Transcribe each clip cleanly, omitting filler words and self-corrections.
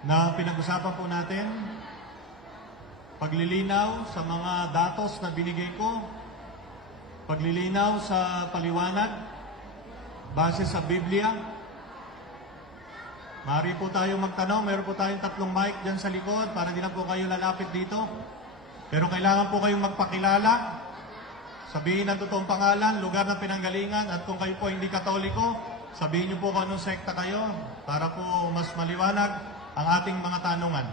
na pinag-usapan po natin, paglilinaw sa mga datos na binigay ko, paglilinaw sa paliwanag, base sa Biblia. Maaari po tayo magtanong, meron po tayong 3 mic dyan sa likod para di na po kayo lalapit dito. Pero kailangan po kayong magpakilala, sabihin ang totoong pangalan, lugar ng pinanggalingan, at kung kayo po hindi Katoliko, sabihin niyo po kung anong sekta kayo para po mas maliwanag ang ating mga tanungan.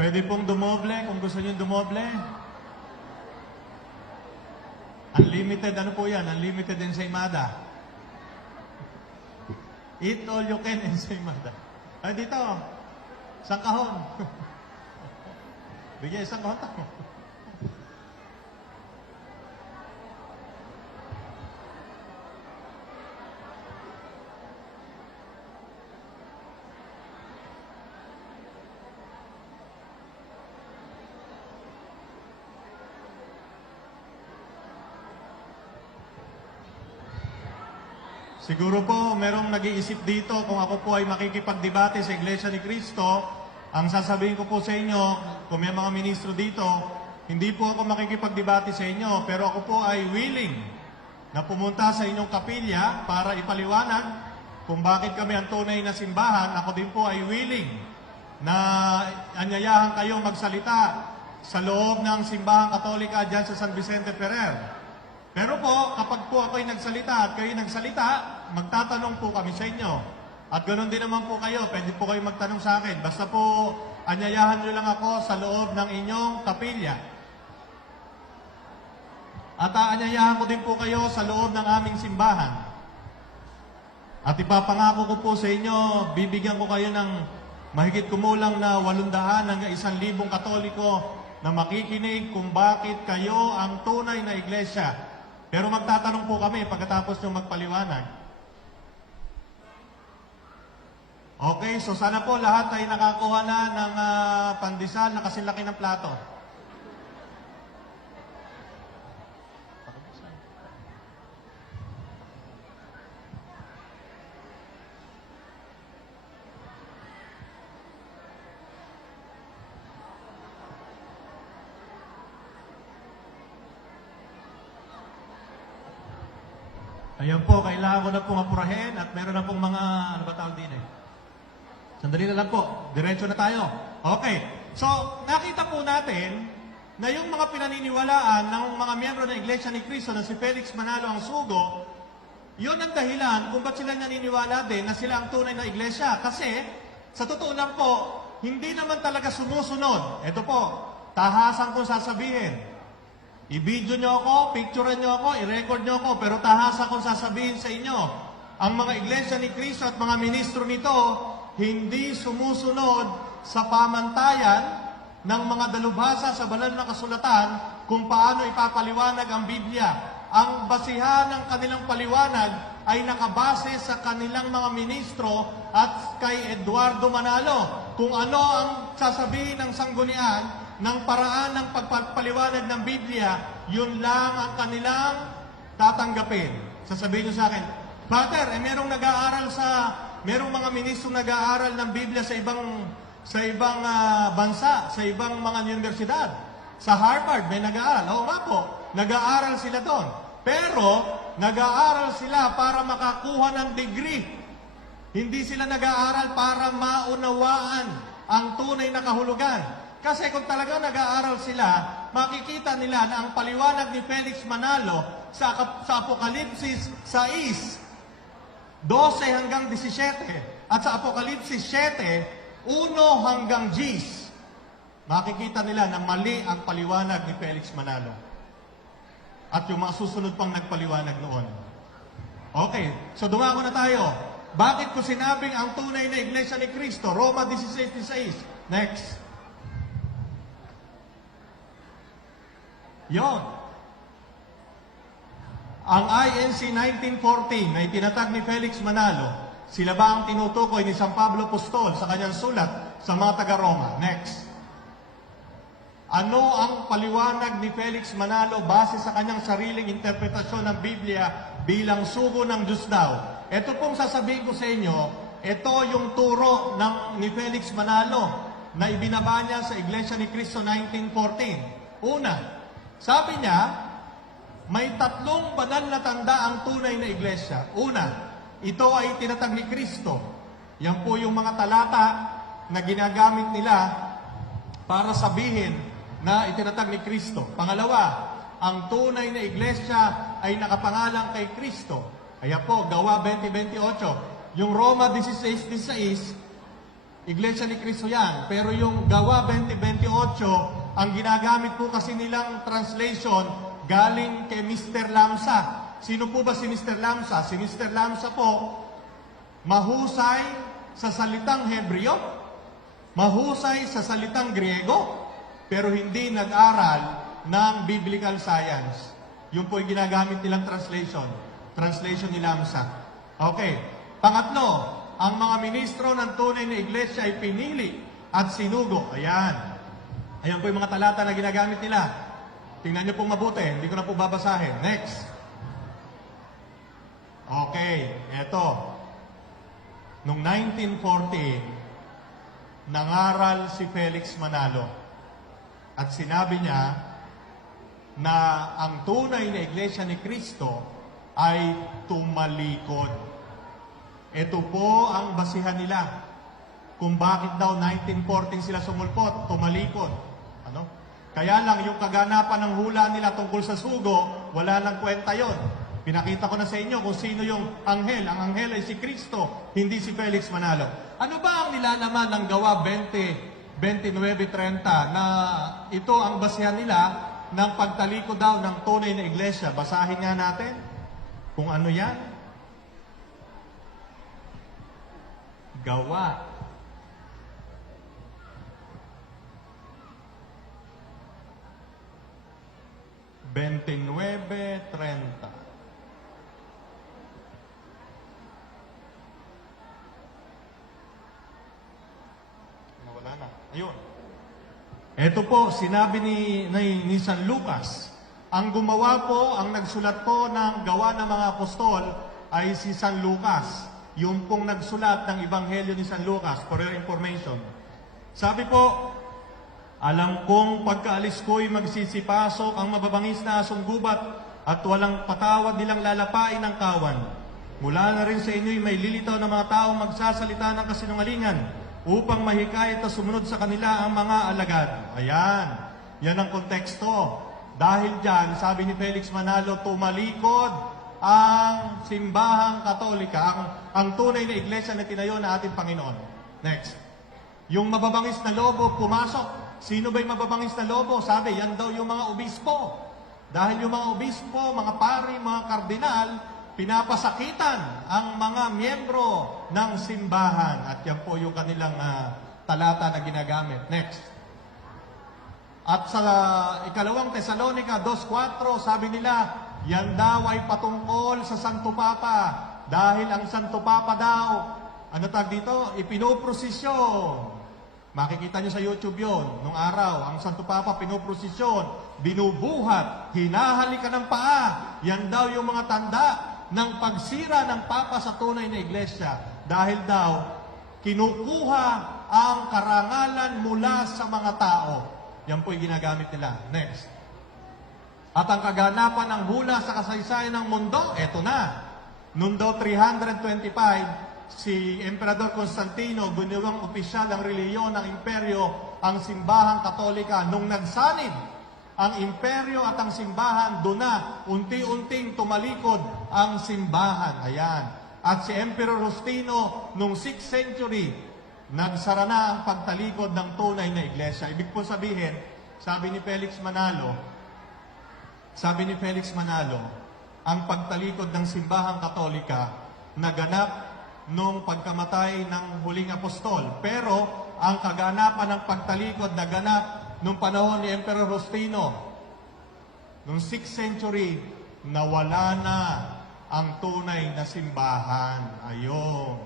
Pwede pong dumoble kung gusto niyo dumoble. Unlimited, ano po yan? Unlimited ensaymada. Eat all you can ensaymada. Ay, dito. Isang kahon. Bigyan isang kahon tayo. Siguro po, merong nag-iisip dito kung ako po ay makikipagdebate sa Iglesia ni Cristo. Ang sasabihin ko po sa inyo, kung may mga ministro dito, hindi po ako makikipagdebate sa inyo, pero ako po ay willing na pumunta sa inyong kapilya para ipaliwanag kung bakit kami ang tunay na simbahan. Ako din po ay willing na anyayahan kayong magsalita sa loob ng simbahang Katolika dyan sa San Vicente Ferrer. Pero po, kapag po ako'y nagsalita at kayo nagsalita, magtatanong po kami sa inyo. At ganoon din naman po kayo, pwede po kayo magtanong sa akin. Basta po, anyayahan nyo lang ako sa loob ng inyong kapilya. At aanyayahan ko din po kayo sa loob ng aming simbahan. At ipapangako ko po sa inyo, bibigyan ko kayo ng mahigit kumulang na 800 hanggang 1,000 Katoliko na makikinig kung bakit kayo ang tunay na iglesia. Pero magtatanong po kami pagkatapos nyo magpaliwanag. Okay, so sana po lahat ay nakakuha na ng pandesal na kasilaki ng plato. Ayan po, kailangan ko na pong apurahin at meron na pong mga, ano ba tawag din eh? Sandali na lang po, diretso na tayo. Okay, so nakita po natin na yung mga pinaniniwalaan ng mga miyembro ng Iglesia ni Cristo na si Felix Manalo ang sugo, yun ang dahilan kung ba't sila naniniwala din na sila ang tunay na iglesia. Kasi, sa totoo lang po, hindi naman talaga sumusunod. Ito po, tahasan kong sasabihin. I-video nyo ako, picturean nyo ako, i-record nyo ako, pero tahasa kong sasabihin sa inyo, ang mga Iglesia ni Cristo at mga ministro nito, hindi sumusunod sa pamantayan ng mga dalubhasa sa banal na kasulatan kung paano ipapaliwanag ang Biblia. Ang basihan ng kanilang paliwanag ay nakabase sa kanilang mga ministro at kay Eduardo Manalo. Kung ano ang sasabihin ng sanggunian, ng paraan ng pagpapaliwanag ng Biblia, yun lang ang kanilang tatanggapin. Sasabihin nyo sa akin, Father, merong mga ministro nag-aaral ng Biblia sa ibang bansa, sa ibang mga universidad. Sa Harvard, may nag-aaral. Oo nga po, nag-aaral sila doon. Pero, nag-aaral sila para makakuha ng degree. Hindi sila nag-aaral para maunawaan ang tunay na kahulugan. Kasi kung talaga nag-aaral sila, makikita nila na ang paliwanag ni Felix Manalo sa Apokalipsis 6, 12 hanggang 17, at sa Apokalipsis 7, 1 hanggang 10, makikita nila na mali ang paliwanag ni Felix Manalo. At yung mga susunod pang nagpaliwanag noon. Okay, so dumako na tayo. Bakit ko sinabing ang tunay na iglesia ni Kristo? Roma 16:16. Next. Yon. Ang INC 1914 na itinatag ni Felix Manalo, sila ba ang tinutukoy ni San Pablo Apostol sa kanyang sulat sa mga taga-Roma? Next. Ano ang paliwanag ni Felix Manalo base sa kanyang sariling interpretasyon ng Biblia bilang sugo ng Diyos daw? Ito pong sasabihin ko sa inyo, ito yung turo ni Felix Manalo na ibinaba niya sa Iglesia ni Cristo 1914. Una, sabi niya, may tatlong banal na tanda ang tunay na iglesia. Una, ito ay tinatag ni Kristo. Yan po yung mga talata na ginagamit nila para sabihin na itinatag ni Kristo. Pangalawa, ang tunay na iglesia ay nakapangalan kay Kristo. Kaya po, Gawa 20:28. Yung Roma 16:16, iglesia ni Kristo yan. Pero yung Gawa 20:28, ang ginagamit po kasi nilang translation galing kay Mr. Lamsa. Sino po ba si Mr. Lamsa? Si Mr. Lamsa po, mahusay sa salitang Hebreo, mahusay sa salitang Griego, pero hindi nag-aral ng biblical science. Yun po yung ginagamit nilang translation. Translation ni Lamsa. Okay. Pangatlo, ang mga ministro ng tunay na iglesia ay pinili at sinugo. Ayan. Ayan po yung mga talata na ginagamit nila. Tingnan niyo pong mabuti, hindi ko na po babasahin. Next. Okay, eto. Noong 1940, nangaral si Felix Manalo. At sinabi niya na ang tunay na iglesia ni Kristo ay tumalikod. Ito po ang basihan nila. Kung bakit daw 1914 sila sumulpot, tumalikod. Ano? Kaya lang, yung kaganapan ng hula nila tungkol sa sugo, wala nang kwenta yon. Pinakita ko na sa inyo kung sino yung anghel. Ang anghel ay si Kristo, hindi si Felix Manalo. Ano ba ang nilalaman ng Gawa 20:29-30 na ito ang basihan nila ng pagtaliko daw ng tunay na iglesia? Basahin nga natin kung ano yan. Gawa 29:30. Nawala na. Ayun. Ito po, sinabi ni San Lucas. Ang gumawa po, ang nagsulat po ng Gawa ng mga Apostol ay si San Lucas. Yung pong nagsulat ng Ebanghelyo ni San Lucas, for your information. Sabi po, alam kong pagkaalis ko'y magsisipasok ang mababangis na asong gubat at walang patawad nilang lalapain ng kawan. Mula na rin sa inyo'y may lilitaw na mga taong magsasalita ng kasinungalingan upang mahikayat at sumunod sa kanila ang mga alagad. Ayan, yan ang konteksto. Dahil dyan, sabi ni Felix Manalo, tumalikod ang simbahang katolika, ang tunay na iglesia na tinayo na ating Panginoon. Next. Yung mababangis na lobo pumasok. Sino ba'y mababangis na lobo? Sabi, yan daw yung mga obispo. Dahil yung mga obispo, mga pari, mga kardinal, pinapasakitan ang mga miyembro ng simbahan. At yan po yung kanilang talata na ginagamit. Next. At sa ikalawang Tesalonica 2:4, sabi nila, yan daw ay patungkol sa Santo Papa. Dahil ang Santo Papa daw, ano tag dito? Ipinoprosisyon. Makikita nyo sa YouTube yon. Nung araw, ang Santo Papa pinoprosisyon, binubuhat, hinahalikan ng paa. Yan daw yung mga tanda ng pagsira ng Papa sa tunay na iglesia. Dahil daw, kinukuha ang karangalan mula sa mga tao. Yan po yung ginagamit nila. Next. At ang kaganapan ng hula sa kasaysayan ng mundo, eto na. Noong daw 325, si Emperador Constantino, ginawang opisyal ng reliyon ng imperyo, ang simbahang katolika. Nung nagsanib ang imperyo at ang simbahan, doon na unti-unting tumalikod ang simbahan. Ayan. At si Emperor Justino, nung 6th century, nagsara na ang pagtalikod ng tunay na iglesia. Ibig po sabihin, sabi ni Felix Manalo, ang pagtalikod ng simbahang katolika naganap nung pagkamatay ng huling apostol. Pero ang kaganapan ng pagtalikod na ganap nung panahon ni Emperor Justino, nung 6th century, nawala na ang tunay na simbahan. Ayun.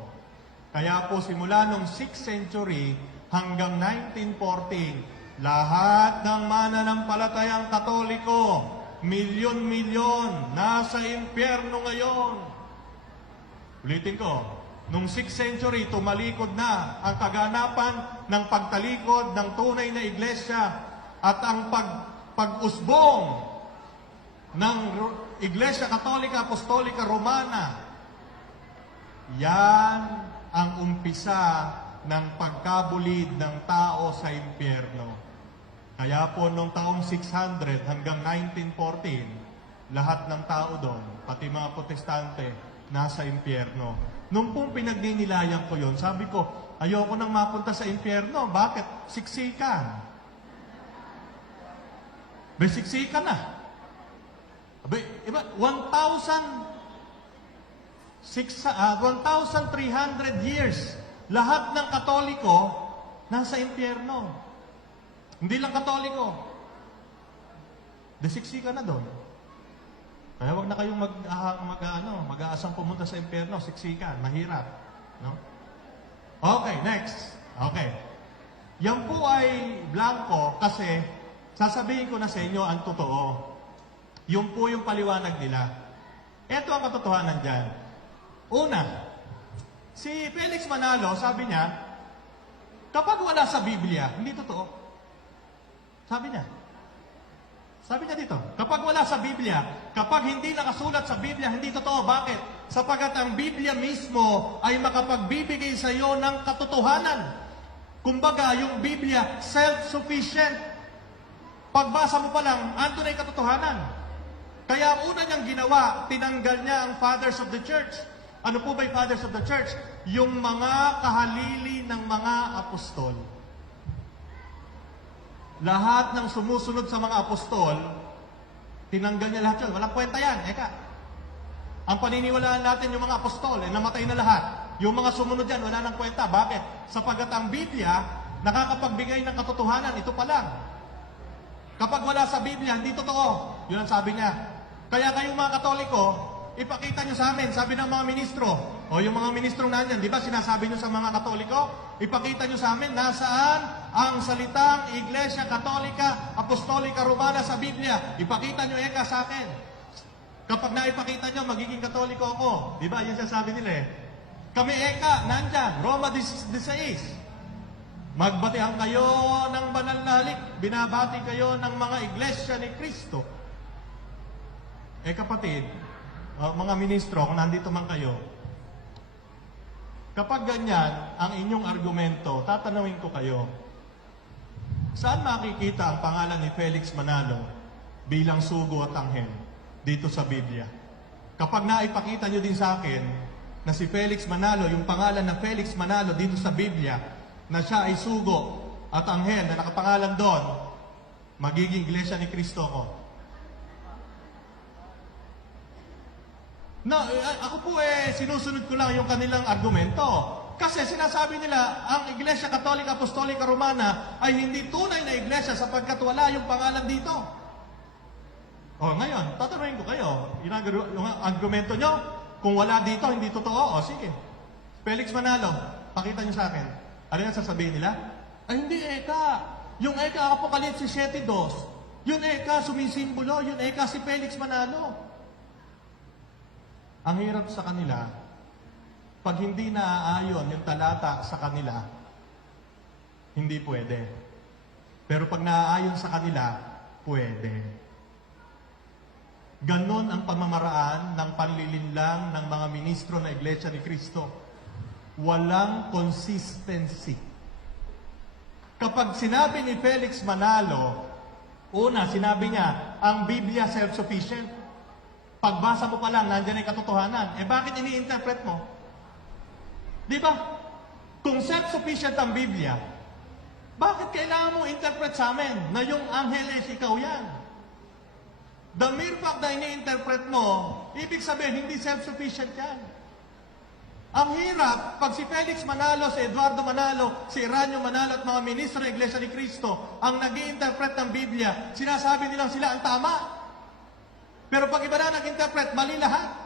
Kaya po simula nung 6th century hanggang 1914, lahat ng mananampalatayang Katoliko, milyon-milyon, nasa impyerno ngayon. Ulitin ko, nung 6th century, tumalikod na ang kaganapan ng pagtalikod ng tunay na iglesia at ang pag-usbong ng Iglesia Katolika Apostolika Romana. Yan ang umpisa ng pagkabulid ng tao sa impyerno. Kaya po nung taong 600 hanggang 1914, lahat ng tao doon, pati mga protestante, nasa impyerno. Nung pong pinagninilayan ko yon, sabi ko, ayoko nang mapunta sa impyerno. Bakit? Siksikan. Siksikan na. Iba, 1,300 years, lahat ng Katoliko nasa impyerno. Hindi lang Katoliko. Desiksika na doon. Kaya wag na kayong mag-aasang pumunta sa impyerno, siksikan, mahirap. No? Okay, next. Okay. Yan po ay blanco kasi sasabihin ko na sa inyo ang totoo. Yun po yung paliwanag nila. Ito ang katotohanan dyan. Una, si Felix Manalo, sabi niya, kapag wala sa Biblia, hindi totoo. Sabi niya dito, kapag wala sa Biblia, kapag hindi nakasulat sa Biblia, hindi totoo. Bakit? Sapagat ang Biblia mismo ay makapagbibigay sa iyo ng katotohanan. Kumbaga, yung Biblia, self-sufficient. Pagbasa mo pa lang, ando na yung katotohanan. Kaya ang una niyang ginawa, tinanggal niya ang Fathers of the Church. Ano po ba yung Fathers of the Church? Yung mga kahalili ng mga apostol. Lahat ng sumusunod sa mga apostol, tinanggal niya lahat yun. Walang kwenta yan. Ang paniniwalaan natin yung mga apostol, namatay na lahat. Yung mga sumunod yan, wala nang kwenta. Bakit? Sapagat ang Biblia, nakakapagbigay ng katotohanan. Ito pa lang. Kapag wala sa Biblia, hindi totoo. Yun ang sabi niya. Kaya kayong mga Katoliko, ipakita nyo sa amin, sabi ng mga ministro, o yung mga ministrong nandyan, di ba sinasabi nyo sa mga Katoliko, ipakita nyo sa amin, nasaan ang salitang Iglesia Katolika Apostolika Romana sa Biblia. Ipakita nyo sa akin. Kapag naipakita nyo, magiging Katoliko ako. Di ba? Yan sabi nila eh. Kami nandyan, Roma 16. Magbatihan kayo ng banal na halik. Binabati kayo ng mga iglesia ni Kristo. Kapatid, mga ministro, kung nandito man kayo, kapag ganyan ang inyong argumento, tatanungin ko kayo, saan makikita ang pangalan ni Felix Manalo bilang sugo at anghel dito sa Biblia? Kapag naipakita nyo din sa akin na si Felix Manalo, yung pangalan na Felix Manalo dito sa Biblia, na siya ay sugo at anghel na nakapangalan doon, magiging iglesia ni Kristo ko. No, ako po sinusunod ko lang yung kanilang argumento. Kasi sinasabi nila, ang Iglesia Katolika Apostolika Romana ay hindi tunay na iglesia sapagkat wala yung pangalan dito. Ngayon, tatanungin ko kayo, yung argumento nyo, kung wala dito, hindi totoo. Sige. Felix Manalo, pakita nyo sa akin. Ano yung sasabihin nila? Ay, hindi Yung Apokalipsis 7:2. Yung sumisimbolo. Yung si Felix Manalo. Ang hirap sa kanila, pag hindi naaayon yung talata sa kanila, hindi pwede. Pero pag naaayon sa kanila, pwede. Ganon ang pamamaraan ng panlilinlang ng mga ministro na Iglesia ni Kristo. Walang consistency. Kapag sinabi ni Felix Manalo, una, sinabi niya, ang Biblia self-sufficient. Pagbasa mo pa lang, nandiyan ay katotohanan. Bakit ini-interpret mo? Di ba? Kung self-sufficient ang Biblia, bakit kailangan mo interpret sa amin na yung anghel ikaw yan? The mere fact na ini-interpret mo, ibig sabihin, hindi self-sufficient yan. Ang hirap, pag si Felix Manalo, si Eduardo Manalo, si Ranyo Manalo at mga ministro ng Iglesia ni Cristo ang nag-i-interpret ng Biblia, sinasabi nilang sila ang tama. Pero pag iba na nag-interpret, mali lahat.